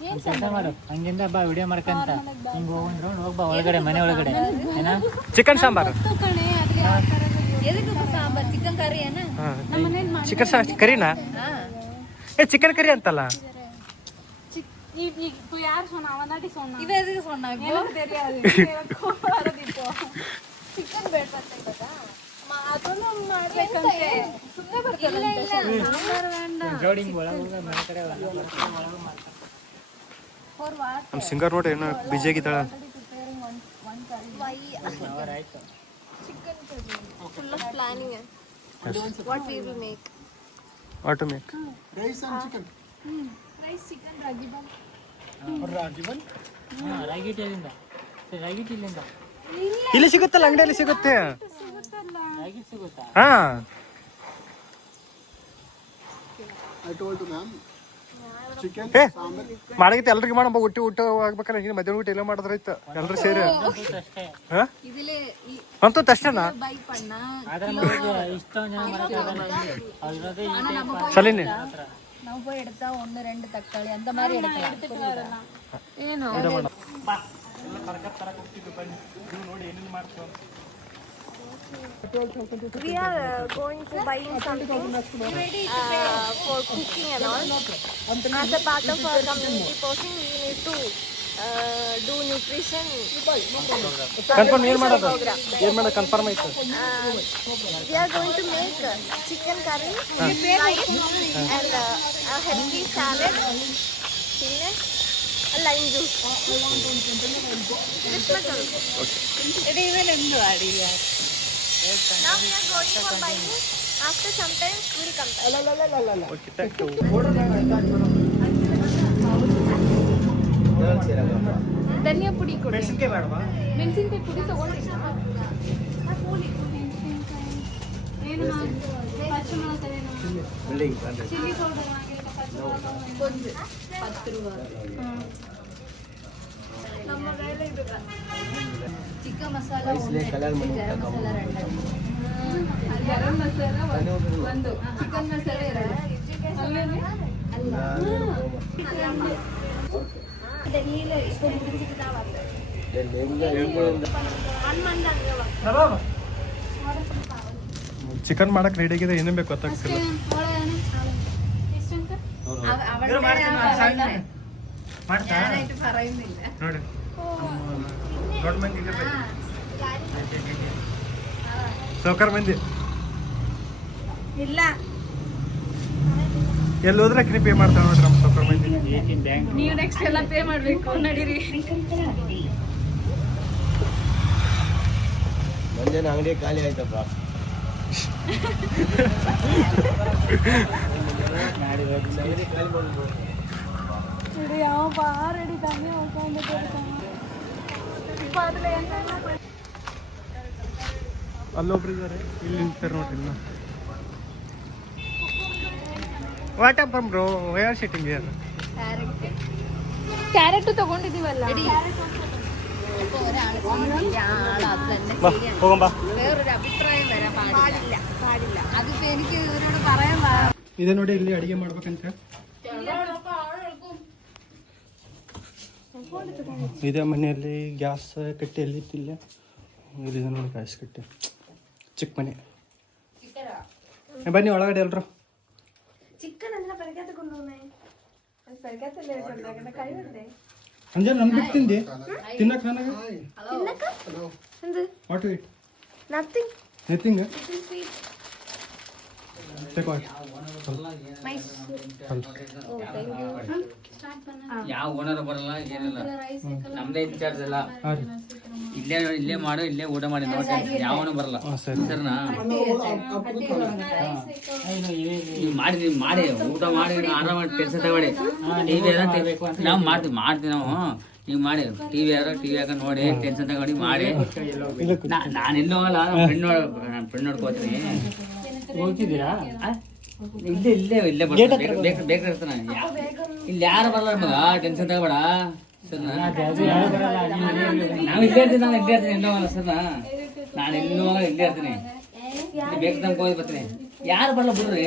ಕೆಲಸ ಮಾಡು, ಹಂಗಿಂದ ಬಾ ವಿಡಿಯೋ ಮಾಡ್ಕಂತ ಹಿಂಗೆ ಹೋಗ್ರು ಹೋಗ್ಬಾ ಒಳಗಡೆ, ಮನೆ ಒಳಗಡೆ. ಏನ chicken sambar, sambar chicken curry ಏನ ಚಿಕನ್ ಕರಿನಾ? ಏ ಚಿಕನ್ ಕರಿ ಅಂತಲ್ಲ. யார் சொன்னா? அவன் தாண்டி சொன்னான். இவன் எதுக்கு சொன்னா? எனக்கு தெரியாது. ಚಿಕನ್ ಬೇಡ ಬರ್ತಾ ಅದನ್ನು ಮಾಡ್ಬೇಕಂತೆ. ಸುಮ್ಮನೆ ಬರ್ತಾರೆ. ಇಲ್ಲ ಸಾಂಬಾರ್ ಬೇಡ. ಜೋಡಿಂಗ್ ಒಳಗೆ ಮನೆ ಕಡೆ ನಮ್ಮ ಸಿಂಗರ್ ನೋಡಿ ಏನೋ ಬಿಜಿ ಆಗಿದ್ದಾಳ. ಆಯ್ತು. Chicken full of planning. What we will make? What to make? Rice and chicken. Rice chicken ragi ball. ರಾಗಿ ಇಲ್ಲಿಂದ ಇಲ್ಲಿ ಸಿಗುತ್ತಲ್ಲ, ಅಂಗಡಿಯಲ್ಲಿ ಸಿಗುತ್ತೆ. ರಾಗಿ ಸಿಗುತ್ತಾ? ಹಾ, I told to ma'am. Chicken, ಏ sambar. ಮಾಡಾಗಿತ್ತು ಎಲ್ರಿಗೆ ಮಾಡಮ್ಮ. ಊಟ ಆಗ್ಬೇಕಾರೆ ಈಗ ಮಧ್ಯಾಹ್ನ ಊಟ ಎಲ್ಲ ಮಾಡಿದ್ರಾಯ್ತು ಎಲ್ರು ಸೇರಿ. ಅಷ್ಟೇ. ಹಾ ಇದಿಲೆ ಅಂತೂ ಅಷ್ಟೇನಾ? ಬೈ ಪಣ್ಣ ಆದ್ರೆ ನಮಗೆ ಇಷ್ಟೊಂದು ಜನ ಮಾಡಕ್ಕೆ ಸಲಿನಿ ನಾವು போய் எடுத்தா 1 2 தக்காளி அந்த மாதிரி எடுக்கலாம். ಏನು We are going to buy something for cooking and all. As a part of our community posting, we need to do nutrition. Confirm ಏನು ಮಾಡೋದು? ಕನ್ಫರ್ಮ್ ಆಯ್ತು. We are going to make chicken curry, rice, and a healthy salad, peanut, a lime juice. Now we are going for buying. After some time, we will come back. Okay, thank you. ಧನಿಯಾ ಪುಡಿ ಕೊಡಿ. ಮೆಣಸಿನ್ಕಾಯಿ ಬೇಡವಾ? ಮೆಣಸಿನಕಾಯಿ ಪುಡಿ ತಗೊಳ್ಳಿ. ಏನು ಪಚ್ಚಮೆಣಸಿನಕಾಯಿ chilli powder ಕೊಂಚ 10 ರೂಪಾಯಿ. ನಮ್ಮ ಕೈಯಲ್ಲಿ ಇದು chicken masala 1, garam masala 2, garam masala 1, chicken masala 2. Chicken ಮಾಡಕ್ ರೆಡಿ ಆಗಿದೆ. ಏನೇನು ಬೇಕು ಗೊತ್ತಾಗ್ತಿಲ್ಲ. ಮಾಡ್ತಾ ನೋಡಿ ದೊಡ್ಡ ಮಂದಿ ಸೌಕರ್ ಮಂದಿ ಇಲ್ಲ ಎಲ್ಲಿ ಹೋದ್ರೆ ಅಕ್ನಿ ಪೇ ಮಾಡ್ತಾವೆ ನೋಡ್ರಿ ನಮ್ಮ ಸೌಕರ್ ಮಂದಿ. ಬ್ಯಾಂಕ್ ನೀವು ನೆಕ್ಸ್ಟ್ ಎಲ್ಲ ಪೇ ಮಾಡಬೇಕು. ನಡೀರಿ. ಮಂಜನ ಅಂಗಡಿ ಖಾಲಿ ಆಯ್ತಪ್ಪ. ಅಂಗಡಿ ಖಾಲಿ ಮಾಡ್ಬೋದು. ರೆಡಿ ಯಾವ ಬಾ ರೆಡಿ ತಾನೇ ಹೋಗ್ಕೊಂಡು ಅಲ್ಲೊಬ್ರು ಇದ್ದಾರೆ, ಇಲ್ಲಿ ನಿಂತಾರೆ ನೋಡ್ರಿ. ಇನ್ನು what up bro, why are sitting here? Carrot ತಗೊಂಡಿದೀವಲ್ಲ. ബാ പോകാം ബാ. വേറൊരു അഭിപ്രായം വരാൻ പാടില്ല. അതിപ്പോ എനിക്ക് ഇവരോട് പറയാൻ ಇದೆ ನೋಡಿ ಇಲ್ಲಿ ಅಡಿಗೆ ಮಾಡ್ಬೇಕಂತ ಇದೆ ಮನೆಯಲ್ಲಿ ಗ್ಯಾಸ್ ಕಟ್ಟೆ ಎಲ್ಲಿತ್ತಿಲ್ಲ. ಇಲ್ಲಿದೆ ನೋಡಿ ಗ್ಯಾಸ್ ಕಟ್ಟೆ, ಚಿಕ್ಕ ಮನೆ. ಬನ್ನಿ ಒಳಗಡೆ ಎಲ್ರು. ಚಿಕನ್ ಎಲ್ಲ ಪರಿಗತ ಕೊಂಡೋನೆ ಪರಿಗತಲ್ಲೇ ಕೊಂಡಾಗ ಕೈ ಬಂದೆ ಅಂಜ ನನ್ ಬಿಟ್ಟು ತಿಂದೆ ತಿನ್ನಕ್ ನನಗೆ what it nothing nothing take what ಯಾವ ಓನರ್ ಬರಲ್ಲ, ಏನಿಲ್ಲ, ನಮ್ದೇ ಇನ್ಚಾರ್ಜ್ ಎಲ್ಲ. ಇಲ್ಲೇ ಮಾಡು, ಇಲ್ಲೇ ಊಟ ಮಾಡಿ ನೋಡಿ, ಯಾವನು ಬರಲ್ಲ. ಸರ್ನಾ ನೀವು ಮಾಡಿ ಊಟ ಮಾಡಿ ಆರಾಮ ಟೆನ್ಷನ್ ತಗೊಳ್ಳಿ. ಟಿವಿ ನಾವು ಮಾಡ್ತೀವಿ ನಾವು. ನೀವು ಮಾಡಿ ಟಿವಿ ಹಾಕ ನೋಡಿ, ಟೆನ್ಷನ್ ತಗೊಂಡು ಮಾಡಿ. ನಾನು ಎಲ್ಲೋ ಅಲ್ಲ, ಫ್ರೆಂಡ್ ನೋಡ್ಕೋತೀನಿ. ಹೋಗ್ತಿದ್ದೀರಾ? ಇಲ್ಲೇ ಬೇಕಾಗಿರ್ತಾನೆ. ಇಲ್ಲಿ ಯಾರು ಬರಲ್ಲ ಮಗ, ಟೆನ್ಷನ್ ತಗೋಬೇಡ ಸರ್ನಾ. ನಾವು ಇಲ್ಲೇ ಇರ್ತೀನಿ ಎಲ್ಲೋ ಅಲ್ಲ ಸರ್ನಾ. ನಾನು ಎಲ್ಲೋ ಇಲ್ಲೇ ಇರ್ತೀನಿ. ಬೇಕು ತನಕ ಹೋಗಿ ಬರ್ತೀನಿ. ಯಾರು ಬರಲ್ಲ ಬಿಡ್ರಿ.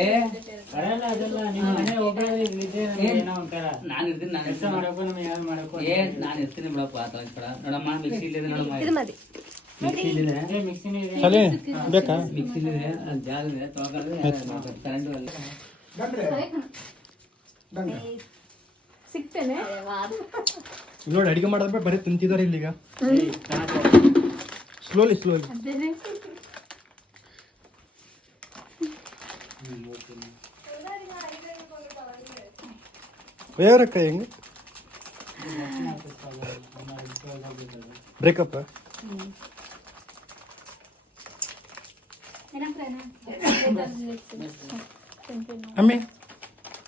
ಬರಲ್ಲ ಅದೆಲ್ಲ ನಿಮ್ಮ ಮನೆ ಒಬ್ಬರೇ ಇದ್ದೇ ನಮ್ಗೆ ಏನೋ ಒಂಥರ ನಾನು ಇರ್ತೀನಿ, ನಾನು ಕೆಲಸ ಮಾಡಕ್ಕೂ ನಮ್ಗೆ ಯಾರು ಮಾಡಕ್ಕೂ ನಾನು ಇರ್ತೀನಿ ಬಿಡಪ್ಪ ಆ ಥರ ನೋಡಮ್ಮ ಮಿಕ್ಸಿ ಇಲ್ಲಿದೆ ನೋಡಮ್ಮ ಇದು ಮದಿ ಮಿಕ್ಸಿ ಇಲ್ಲಿದೆ ಅದೇ ಮಿಕ್ಸಿನೇ ಇದೆ ಅಲ್ಲಿ ಬೇಕಾ ಮಿಕ್ಸಿ ಇಲ್ಲಿದೆ ಅಲ್ಲಿ ಜಾಗ ಇದೆ ತೊಗೊಳ್ಳಿ ಕರೆಂಟು ಅಲ್ಲಿ ಸಿಗ್ತೇನೆ ನೋಡಿ ಅಡಿಗೆ ಮಾಡೋದ್ ಬರೀ ತಿಂತಿದಾರೆ ಇಲ್ಲಿಗ ಸ್ಲೋಲಿ ಬೇರಕ್ಕ ಹೆಂಗ ಬ್ರೇಕಪ್ ಅಮ್ಮಿ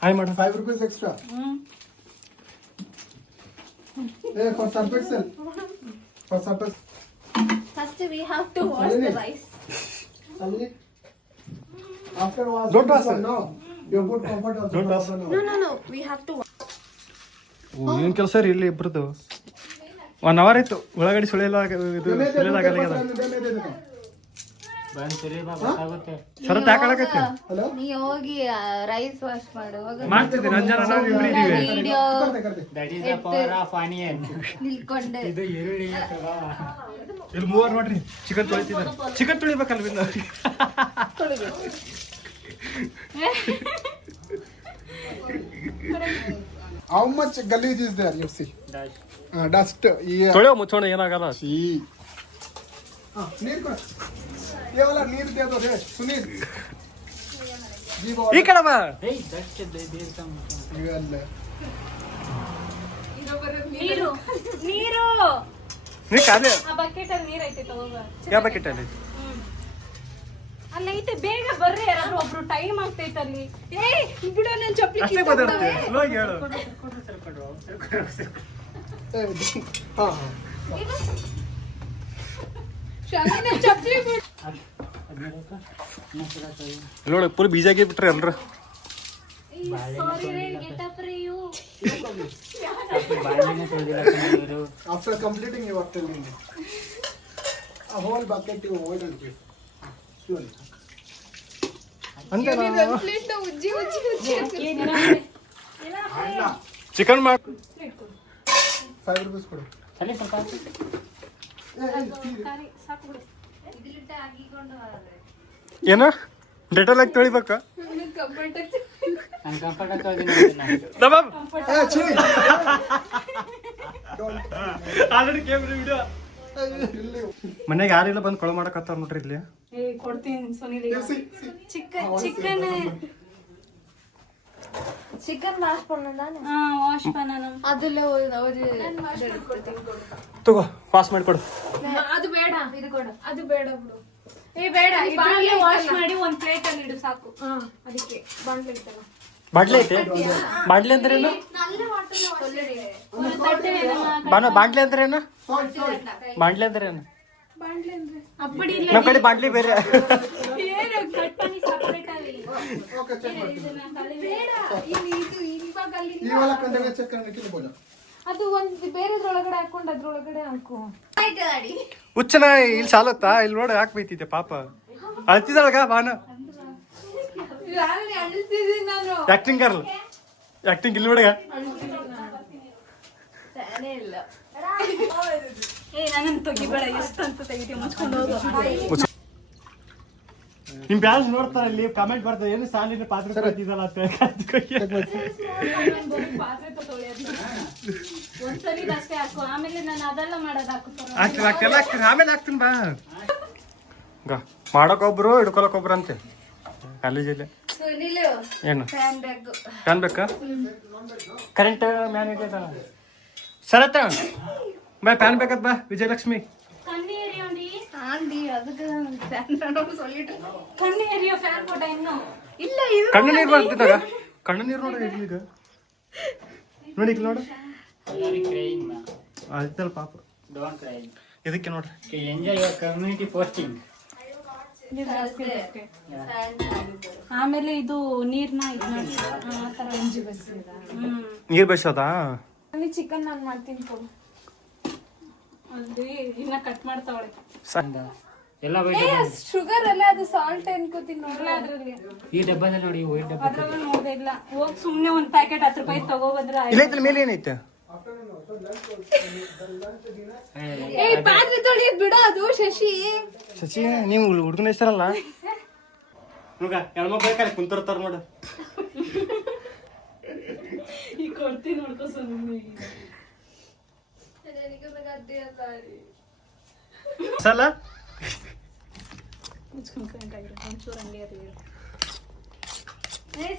ಹಾಯ್ ಮಾಡ 5 rupees extra. Hey, for surf excel. For surf excel. First we have to wash the rice. Salini. After wash. Don't wash it. No. You put comfort also. Don't wash. No. We have to wash. ಏನ್ ಕೆಲಸ ರೀ ಇಲ್ಲಿ ಇಬ್ರದ್ದು 1 hour ಆಯ್ತು ಒಳಗಡೆ ಸುಳಿಯಲಾಗಲ್ಲ ಬಂದ್ರಿ ಗೊತ್ತಾಗುತ್ತೆ ಶರತ್ ಯಾಕಾಗತ್ತೆ ನೀ ಹೋಗಿ ರೈಸ್ ವಾಶ್ ಮಾಡು ಮಾಡ್ತಿದ್ದೀನಿ ಅಂಜನ ನಾವು ಇಬ್ರು ಇದೀವಿ video that is the power of onion ನಿಲ್ಕೊಂಡೆ ಇದು ಈರುಳ್ಳಿ ಪ್ರಭಾವ ಇಲ್ಲಿ ಮೂವರು ನೋಡ್ರಿ ಚಿಕನ್ ತೊಳಿತಿದ್ದಾರೆ ಚಿಕನ್ ತೊಳಿಬೇಕಲ್ವಿಂದ How much gallage is there? You see. Dust. Yeah. ತೊಳೆಯೋ ಮುಚ್ಚೋಣ ಏನಾಗಲ್ಲ See. ನೀರ್ ಕೊಡ. ये वाला ನೀರ್ दे दो रे सुनील. जी बोल. ಈ ಕಡೆ ಬಾ ಏಯ್ ದಟ್ ದೇರ್ ಕಮ್ ये वाला. ನೀರು ನೀರು ನೀ ಕಾಲೇ ಆ ಬಕೆಟ್ ಅಲ್ಲಿ ನೀರ್ ಐತೆ ತಗೋಬಾ ಯಾವ ಬಕೆಟ್ ಅಲ್ಲಿ ಅಲ್ಲೈತೆ ಬೇಗ ಬರ್ರಿ ಯಾರಾದ್ರೂ ಒಬ್ರು ಟೈಮ್ ಆಗ್ತೈತೆ ಅಲ್ಲಿ ಏಯ್ ಬಿಡು ನನ್ನ ಚಪ್ಪಲಿ ಅಷ್ಟೇ ಬದರ್ತೆ ಸ್ಲೋ ಹೇಳು हाँ. ಶಾಲಿನ ಚಪ್ಪಲಿ ಬಿಡು ನೋಡಿ ಫುಲ್ ಬೀಜಾಗಿ ಬಿಟ್ರಿ ಎಲ್ರು ಸಾರಿ ರೇ ಗೆಟ್ ಅಪ್ ರೇ ಯು ಬಾಯಿನೇ ತೊಳೆದಿಲ್ಲ ಇವರು After completing your telling me. A whole bucket you hold and give. Slowly. ಅಂದ್ರೆ ಪ್ಲೇಟ್ ಉಜ್ಜಿ ಉಜ್ಜಿ ಉಜ್ಜಿ ಚಿಕನ್ ಮಾಡ್ 5 rupees ಕೊಡು. ಸರಿ ಸ್ವಲ್ಪ ಸಾಕು ಬಿಡು ಏನ ಡೆಟಲ್ ಆಗಿ ತೊಳಿಬೇಕ ನಾನು ಕಂಫರ್ಟ್ ಆಗ್ತಾ ಆಲ್ರೆಡಿ ಕ್ಯಾಮ್ರಾ ವಿಡಿಯೋ ಮನೆಗೆ ಯಾರಿಲ್ಲ ಬಂದು ಕೊಳ ಮಾಡಕತ್ತಾರ ನೋಡ್ರಿ ಇಲ್ಲಿ ಏ ಕೊಡ್ತೀನಿ ಸುನಿಲ್ ಚಿಕನ್ Chicken wash பண்ணனும் வாஷ் பண்ணனும் அதுல ஒரு ತಗೋ ಪಾಸ್ ಮಾಡಿಕೊಡು ಅದು ಬೇಡ ಇದು ಕೊಡು ಅದು ಬೇಡ ಬಿಡು ಏ ಬೇಡ ಇದರಲ್ಲಿ ವಾಶ್ ಮಾಡಿ ಒಂದು ಪ್ಲೇಟ್ ಅಲ್ಲಿ ಇಡು ಸಾಕು ಅದಕ್ಕೆ ಬಾಂಡ್ಲೆ ಇತ್ತಲ್ಲ ಬಾಡ್ಲೆ ಐತೆ ಬಾಡ್ಲೆ ಅಂದ್ರೆ ಏನು ಒಂದು ತಟ್ಟೆ ಬಾಂಡ್ಲೆ ಅಂದ್ರೆ ಏನು ಬಾಂಡ್ಲೆ ಅಂದ್ರೆ ಏನು ಬಾಂಡ್ಲೆ ಅಂದ್ರೆ ಅಪ್ಪಡಿ ಇಲ್ಲ ನಮ್ಮ ಕಡೆ ಬಾಂಡ್ಲಿ ಬೇರೆ ಏನು ಕಟ್ ಮಾಡಿ ಸೆಪರೇಟ್ ಆಗಿ Okay, check ಮಾಡಿ. ಬೇಡ ಇದು ಇವಾಗ ಅಲ್ಲಿ ಈ वाला कंटेनर ಚೆಕ್ करने ಬೋಲಾ. ಅದು ಒಂದು ಬೇರೆದ್ರೊಳಗಡೆ ಹಾಕೊಂಡು ಅದ್ರೊಳಗಡೆ ಹಾಕು ಹುಚ್ಚನ ಇಲ್ಲಿ ಸಾಲತ್ತಾ ಇಲ್ಲಿ ನೋಡಿ ಯಾಕೆ ಬೈತಿದ್ದೆ ಪಾಪ ಅಳ್ತಿದ್ದಾಳಗ ಬಾನ ಯಾರನ್ನ ಅಳ್ತಿದ್ದೀನಿ ನಾನು ಆಕ್ಟಿಂಗ್ ಕರ್ಲ್ ಆಕ್ಟಿಂಗ್ ಇಲ್ಲಿ ನೋಡಗ ಏ ನನ್ನನ್ನು ತೆಗಿಬೇಡ ಎಷ್ಟು ಅಂತ ತೆಗಿತೀವಿ ಮುಚ್ಕೊಂಡು ಹೋಗು ನಿಮ್ ಬ್ಯಾಸ್ ನೋಡ್ತಾರ ಇಲ್ಲಿ ಕಾಮೆಂಟ್ ಬರ್ತದೆ ಏನು ಸಾಲಿನ ಪಾತ್ರ ಕೊಡ್ತಿದ್ದಲ್ಲ ಅಂತ ಪಾತ್ರೆ ತೊಳೆಯೋದು ಒಂದ್ಸರಿ ಅಷ್ಟೇ ಹಾಕು ಆಮೇಲೆ ನಾನು ಅದೆಲ್ಲ ಮಾಡೋದು ಆಗ್ತೀನಿ ಆಮೇಲೆ ಆಗ್ತೀನಿ ಬಾ ಮಾಡಕ್ಕೊಬ್ರು ಹಿಡ್ಕೊಳಕ್ಕೊಬ್ರು ಅಂತೆ ಕಾಲೇಜಲ್ಲಿ ಏನು ಫ್ಯಾನ್ ಬೇಕಾ ಕರೆಂಟ್ ಮ್ಯಾನ್ ಇದೆ ಸರತ್ತ ಬಾ ಫ್ಯಾನ್ ಬೇಕತ್ ಬಾ ವಿಜಯಲಕ್ಷ್ಮಿ கண்ணு எரியோண்டி ஆண்டி அதுக்கு ஃபேன் சொல்லிட்டு கண்ணு எரியோ ஃபேன் போட்டா இன்னும் இல்ல இது ಕಣ್ಣು ನೀರು ಬರ್ತಿದ್ದಾಗ ಕಣ್ಣು ನೀರು ನೋಡ ಈಗ ನೋಡಿ ಈಗ ನೋಡು ಕ್ರೈಯಿಂಗ್ ಆಯ್ತಲ್ಲ ಪಾಪ ಡೋಂಟ್ ಕ್ರೈ ಇದಕ್ಕೆ ನೋಡ್ರಿ ಎಂಜಾಯ್ ಯುವರ್ ಕಮ್ಯುನಿಟಿ ಪೋಸ್ಟಿಂಗ್ ಆಮೇಲೆ ಇದು ನೀರ್ನ ಆ ತರ ನೀರು ಬಸೋದಾ ಅಲ್ಲಿ ಚಿಕನ್ ನಾನು ಮಾಡ್ತೀನಿ ಕೊಡು ಅಲ್ಲಿ ಇನ್ನ ಕಟ್ ಮಾಡ್ತಾವಳೆ ಎಲ್ಲ ವೈಟ್ ಶುಗರ್ ಅಲ್ಲ ಅದು ಸಾಲ್ಟ್ ಅನ್ಕೋತೀನಿ ನೋಡಲ್ಲ ಅದ್ರಲ್ಲಿ. ಈ ಡಬ್ಬದಲ್ಲಿ ನೋಡಿ ವೈಟ್ ಡಬ್ಬ ಅದ್ರಾಗ ನೋಡ್ದೆ ಇಲ್ಲ. ಹೋಗ್ ಸುಮ್ನೆ ಒಂದ್ ಪ್ಯಾಕೆಟ್ 10 ರೂಪಾಯಿ ತಗೋ ಬಂದ್ರೆ ಇಲ್ಲ ಐತಲ್ಲ ಮೇಲೆ ಏನೈತೆ ಪಾತ್ರೆ ತೊಳಿಯೋದ್ ಬಿಡ ಅದು ಶಶಿ. ಶಶಿ ನೀವು ಹುಡುಗನ ಹೆಸರಲ್ಲ ಹುಡುಗ ಹೆಣ್ಮಕ್ ಬೇಕಾರೆ ಕುಂತಿರ್ತಾರ ನೋಡು ಸಲ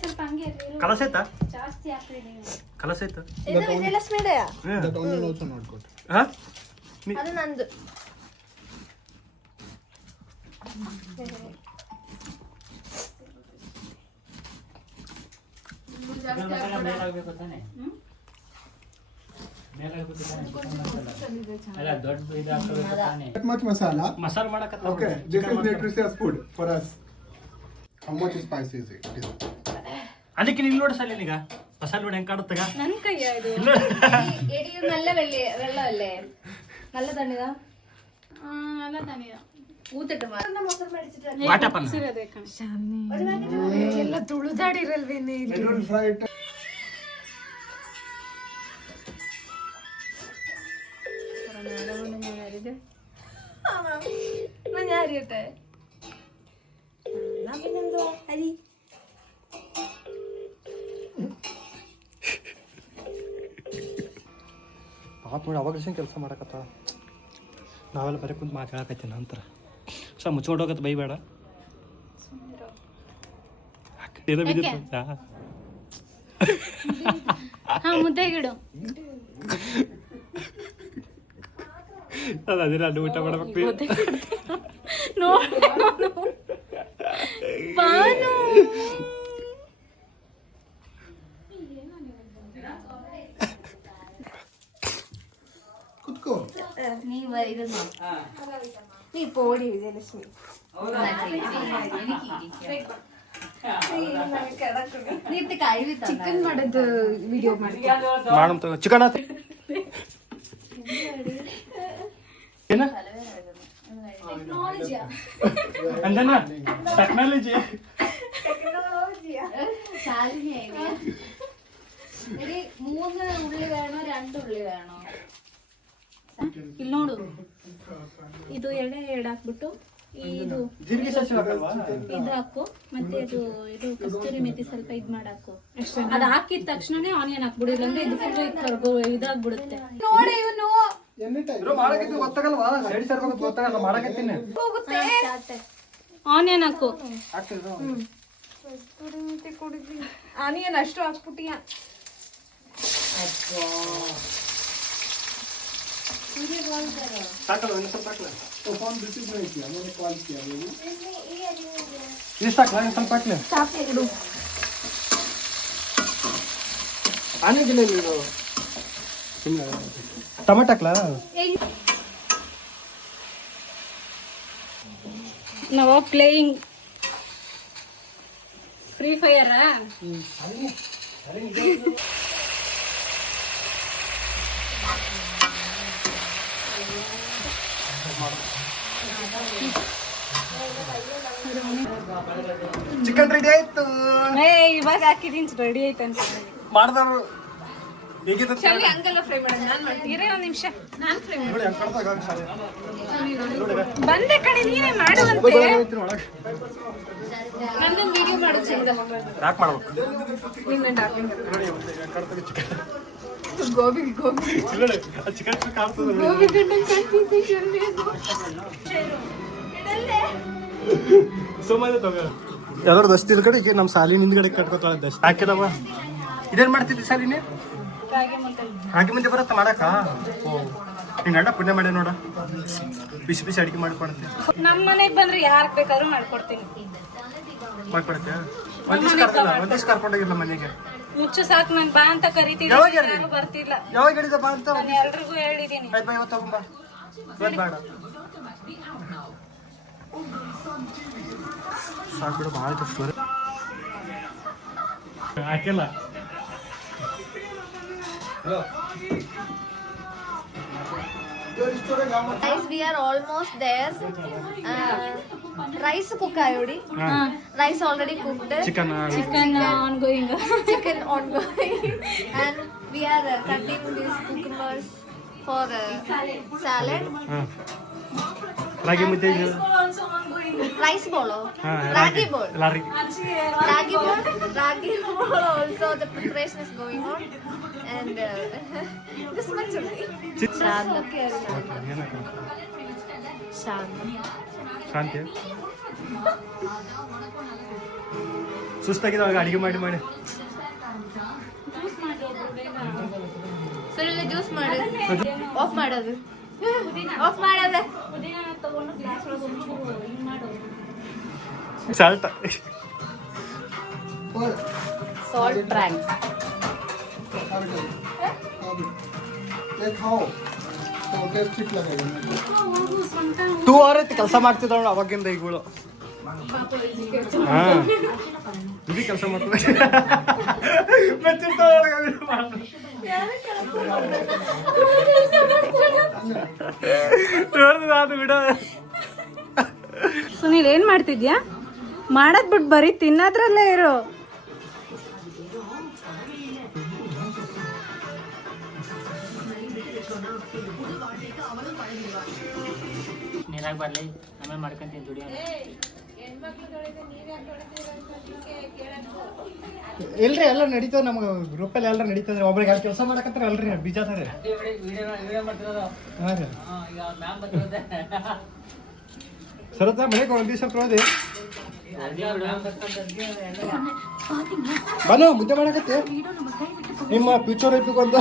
ಸ್ವಲ್ಪ ಹಂಗೆ ಇರ್ಲಿ. ಕಲಸ ಐತಾ ಜಾಸ್ತಿ ಹಾಕ್ರಿ ನೀವು. ಕಲಸ ಐತ ಇದು ವಿಜಯಲಕ್ಷ್ಮಿಡೆಯಾ? That onion also not good. ಹಾ ಅದು ನಂದು. ಮೇಲಾಗಬೇಕು ತಾನೆ ಮೇಲಾಗಬೇಕು ತಾನೆ ಅಲ್ಲ ದೊಡ್ಡ ಇದು ಹಾಕಬೇಕು ತಾನೆ. That much masala. Masala ಮಾಡಕತ್ತ Okay, this is nutritious food for us. How much spice is it? ಅದಕ್ಕೆ ನೀನು ನೋಡು ಸಲ ಈಗ ಮಸಾಲ ನೋಡಿ ಹೆಂಗ್ ಕಾಡುತ್ತಾಗ ನನ್ ಕೈಯ ಇದು. ഇത് നല്ല വെള്ളമല്ലേ? നല്ല തണ്ണിതാ. ಅಲ್ಲ ತಾನಿಯ. ഊത്തിട്ട് ಮೊಸರು മേടിച്ചിട്ട് ವಾಟಪ್ಪನ ಎಲ್ಲ ತುಳುದಾಡಿರಲ್ವೇನೆ ಇಲ್ಲಿ. Beetroot fried. ഞാൻ അറിയട്ടെ. പിന്നെന്തോ അരി ಪಾಪ ನೋಡಿ ಅವಾಗ ಕೆಲಸ ಮಾಡಕತ್ತ ನಾವೆಲ್ಲ ಬರೀ ಕುಂತು ಮಾತಾಡಕತ್ತೀನಿ ನಂತರ ಸ ಮುಚ್ಕೊಂಡೋಗತ್ತೆ ಬೈಬೇಡ ಇದು ಬಿದ್ದಿತ್ತು ಹಾ ಮುದ್ದೆಗಿಡು. ಅದು ಅದಿರ ಅಲ್ಲಿ ಊಟ ಮಾಡ್ಬೇಕು ಬಾನು ಕುತ್ಕೋ. നീ പോടി വിജയലക്ഷ്മി. ಚಿಕನ್ ಮಾಡೋದು ವಿಡಿಯೋ ಮಾಡಿ. ಮಾಡಮ್ ಚಿಕನ್ ಆತ ಏನ ಅಂದನ ಟೆಕ್ನಾಲಜಿ മൂന്ന് ഉള്ളി വേണോ 2 ഉള്ളി വേണോ? ಇಲ್ಲಿ ನೋಡು, ಇದು ಎಡೆ ಹಾಕ್ಬಿಟ್ಟು ಇದು ಜೀರಿಗೆ ಸಾಸಿವೆ ಹಾಕಲ್ವಾ ಇದು ಹಾಕು, ಮತ್ತೆ ಇದು ಕಸ್ತೂರಿ ಮೆಥಿ ಸ್ವಲ್ಪ ಇದ್ ಮಾಡಾಕು. ಅದ್ ಹಾಕಿದ ತಕ್ಷಣನೇ ಆನಿಯನ್ ಹಾಕ್ಬಿಡು, ಇಲ್ಲಾಂದ್ರೆ ಇದು ಫುಲ್ ಇದಾಗ್ಬಿಡುತ್ತೆ. ನೋಡಿ ಇವನು ಮಾಡಕತ್ತೀನಿ ಗೊತ್ತಾಗಲ್ವಾ ಸೈಡ್ ಸರ್ಬೇಕು ಗೊತ್ತಾಗಲ್ಲ ಮಾಡಕತ್ತೀನಿ ಆನಿಯನ್ ಹಾಕು. ಆನಿಯನ್ ಅಷ್ಟು ಹಾಕ್ಬಿಟ್ಟಿಯ. ಸಾಕಲ್ಲ ಇನ್ನು ಸ್ವಲ್ಪ ಹಾಕ್ಲ तो फोन रिसीव नहीं किया, मैंने कॉल किया बेबी. ಇಷ್ಟು ಹಾಕ್ಲ ಇನ್ನು ಸ್ವಲ್ಪ ಹಾಕ್ಲ ಆನಿಗಿಲ್ಲ ನೀನು ಟೊಮೆಟೊ ಹಾಕ್ಲಾ ನಾವು playing free fire. Chicken ready ಆಯ್ತು ಇವಾಗ ಹಾಕಿದೀನಿ ರೆಡಿ ಆಯ್ತು ಅಂತ ಮಾಡಿದವರು ಹೇಗಿತ್ತು ಹಂಗೆಲ್ಲ ಫ್ರೈ ಮಾಡೋದು ನಾನು ಮಾಡ್ತೀನಿ. ಇರೇ ಒಂದ್ ನಿಮಿಷ, ನಾನು ಫ್ರೈ ನೋಡಿ ಹೆಂಗ್ ಕಡ್ದಾಗ ಸಾರಿ ಬಂದೆ ಕಡೆ ನೀನೇ ಮಾಡುವಂತೆ. ನಂದೊಂದು ವಿಡಿಯೋ ಮಾಡು ಚಂದ. ಯಾಕೆ ಮಾಡ್ಬೇಕು ನಿನ್ನ ಡಾರ್ಲಿಂಗ್ ನೋಡಿ ಹೆಂಗ್ ಕಡ್ದಾಗ ಚಿಕನ್ ಗೋಬಿ ನೋಡಿ ಆ ಚಿಕನ್ ಕಾಣ್ತದೆ ನೋಡಿ ಗೋಬಿ ಗಂಡ ಕನ್ಫ್ಯೂಷನ್ ಸುಮ್ಮನೆ ತಗೋ ಎಲ್ಲರೂ ದಸ್ತಿ ಇದ್ ಕಡೆಗೆ ನಮ್ಮ ಸಾಲಿನ ಹಿಂದ್ಗಡೆ ಕಟ್ಕೊತಾಳ ದಸ್ತಿ ಹಾಕಿದವ ಇದೇನ್ ಮಾಡ್ತಿದ್ದಿ ಸಾಲಿನಿ ರಾಗಿ ಮುಂದೆ ಬರತ್ತ ಮಾಡಕ ಓ ಹಿಂಗ ಗಂಡ ಪುಣ್ಯ ಮಾಡಿ ನೋಡ ಬಿಸಿ ಬಿಸಿ ಅಡಿಗೆ ಮಾಡ್ಕೊಡ್ತೀನಿ ನಮ್ಮ ಮನೆಗ್ ಬಂದ್ರೆ ಯಾರ್ ಬೇಕಾದ್ರೂ ಮಾಡ್ಕೊಡ್ತೀನಿ. ಮಾಡ್ಕೊಡ್ತೀಯ ಒಂದಿವ್ಸ ಕರ್ಕೊಂಡೋಗಿರ್ಲ ಮನೆಗೆ ಮುಚ್ಚು ಸಾಕು, ನನ್ ಬಾ ಅಂತ ಕರಿತೀನಿ, ಯಾವಾಗ ಹೇಳಿದೆ? ಯಾರು ಬರ್ತಿಲ್ಲ. ಯಾವಾಗ ಹೇಳಿದ ಬಾ ಅಂತ ನಾನು ಎಲ್ರಿಗೂ ಹೇಳಿದೀನಿ. ಆಯ್ತು ಬಾ ಇವತ್ತು ತಗೊಂಬ ಇವತ್ತು ಬೇಡ ಸಾಕು ಬಿಡು ಭಾಳ ಕಷ್ಟ ಹಾಕಿಲ್ಲ Guys, we are almost there. Rice cook ayodi. Rice already cooked. Chicken chicken ongoing. Chicken ongoing. And we are cutting these cucumbers for salad. ರಾಗಿ ಮುದ್ದೆ Rice bowl. Ragi bowl. Ragi bowl. Ragi bowl also the preparation is going on. And this much only. ಶಾಂತಿ ಸುಸ್ತಾಗಿದ್ದಾಗ ಅಡಿಗೆ ಮಾಡಿ ಮಾಡಿ ಸರಿ juice ಮಾಡಿ of ಮಾಡೋದು of ಮಾಡೋದು ಪುದೀನ ತಗೊಂಡು ಗ್ಲಾಸ್ ಒಳಗೆ ಒಂಚೂರು ಹಿಂಗ್ ಮಾಡು. ಸಾಲ್ಟ್ ಸಾಲ್ಟ್ ಪ್ರ್ಯಾಂಕ್ ये खाओ तो टेस्टी लगेगा ಹೋಗು ಸ್ವಂತ ಟೂ ಅವರ್ ಐತಿ ಕೆಲಸ ಮಾಡ್ತಿದ್ದಾಳ ಅವಾಗಿಂದ ಈಗಳು ಹಾ ಇದು ಕೆಲಸ ಮಾಡ್ತಾರೆ ಅದು ಬಿಡ ಸುನೀಲ್ ಏನ್ ಮಾಡ್ತಿದ್ಯಾ? ಮಾಡದ್ ಬಿಟ್ಟು ಬರೀ ತಿನ್ನೋದ್ರಲ್ಲೇ ಇರು. ನೀರಾಗ ಬರ್ಲಿ ಆಮೇಲೆ ಮಾಡ್ಕೊಂತೀನಿ ದುಡಿಯೋ. ಇಲ್ರಿ ಎಲ್ಲ ನಡೀತದ ನಮ್ಗೆ ಗ್ರೂಪಲ್ಲಿ ಎಲ್ಲ ನಡೀತದ್ರಿ. ಒಬ್ರಿಗೆ ಅಲ್ಲಿ ಕೆಲಸ ಮಾಡಕತ್ತಾರ ಅಲ್ರಿ ಬೀಜ ಅದಾರ. ವಿಡಿಯೋ ಮಾಡ್ತಿರೋದು. ಹಾಂ ರೀ ಈಗ ಮ್ಯಾಮ್ ಬರ್ತಿರೋದೆ. ಸರತ್ತ ಮನೆಗೆ ಒಂದು ದಿವಸ ತೊಳೆದಿ ಬನು ಮುದ್ದೆ ಮಾಡಕತ್ತೆ ನಿಮ್ಮ ಫ್ಯೂಚರ್ ಐತಿ ಅಂತ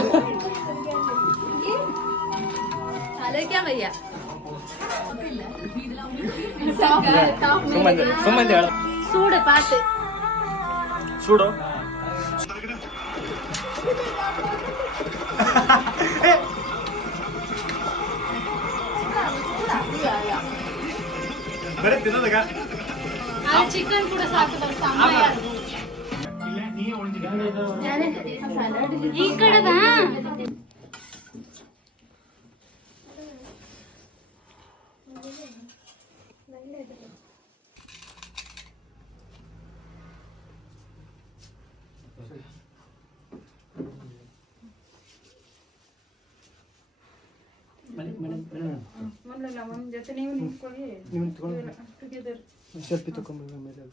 ಸುಮ್ಮನೆ ಹೇಳ சூடு பார்த்து ಸೂಡು ಬರೀ ತಿನ್ನೋದಾಗ ಅಲ್ಲಿ ಚಿಕನ್ ಕೂಡ ಸಾಕು ಸಮಯ. ಈ ಕಡೆದ ಸೆಲ್ಫಿ ತಗೊಂಡ್ಬಂದ ಮೇಲೆ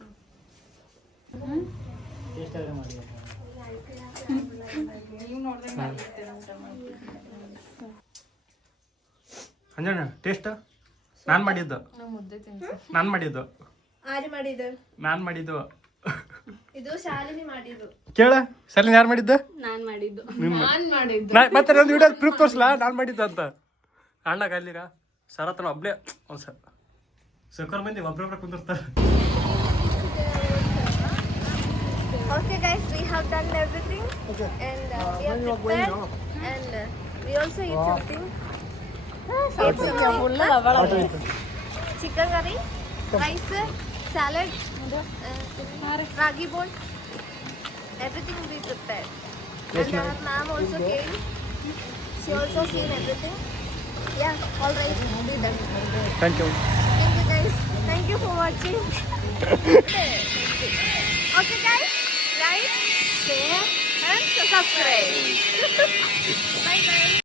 ಎಷ್ಟಾದ್ರೂ ಮಾಡಿ ಅಂಜಣ್ಣ ಟೇಸ್ಟ್ ನಾನು ಮಾಡಿದ್ದು ಆರಿ ಮಾಡಿದ್ದು ನಾನು ಮಾಡಿದ್ದು ಇದು ಶಾಲಿನಿ ಮಾಡಿದ್ದು ಕೇಳ ಸರಿ ಯಾರು ಮಾಡಿದ್ದ ನಾನ್ ಮಾಡಿದ್ದು. ಮತ್ತೆ ಒಂದು ವಿಡಿಯೋ ಪ್ರೂಫ್ ತೋರಿಸಲ್ಲ ನಾನು ಮಾಡಿದ್ದು ಅಂತ ಅಣ್ಣ ಕಲ್ಲಿಗ ಸರತನ ಒಬ್ಳೆ ಒಂದು ಸರ್ಕಾರ ಮಂದಿ ಒಬ್ರೊಬ್ರ ಕುಂದಿರ್ತಾರೆ. Okay guys, we have done everything and we have prepared and we also eat something. Chicken curry, rice, salad, ragi bowl, everything we prepared. And our ma'am also came. She also seen everything. Yeah, all right, we done. Thank you. Thank you guys. Thank you for watching. Okay guys, like, share and subscribe. Bye bye.